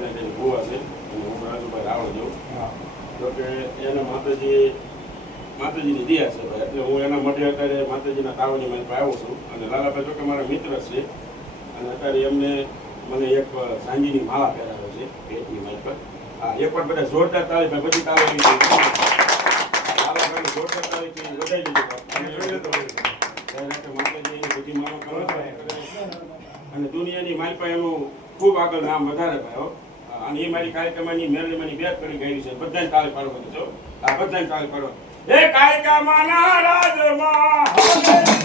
અને તેની ભૂવા છે અને હું રાજુભાઈ રાવળ જોઉં. તો કે એના માતાજીની દિયા છે ભાઈ, એટલે હું એના માટે અત્યારે માતાજીના તાવની મારી પાસે આવું છું. અને લાલાભાઈ જો કે મારા મિત્ર છે અને અત્યારે એમને મને એક સાંજીની માળા પહેરાવે છે ભેટની મારી પર. હા, એક વાર બધા જોરદાર તાળી ભાઈ, બધી તાળી લાલાભાઈ જોરદાર તાળીથી વધાઈ દીધું માતાજી બધી માનો કરો અને દુનિયાની મારી પાસે એનું ખૂબ આગળ નામ વધારે ભાઈ. અને એ મારી કાર્યક્રમની મેરલીમાંની બે કરી ગઈ છે. બધાને તાળી પાડવાની છો, આ બધાને તાળી પાડવા. એ કાયકા માના રાજમાં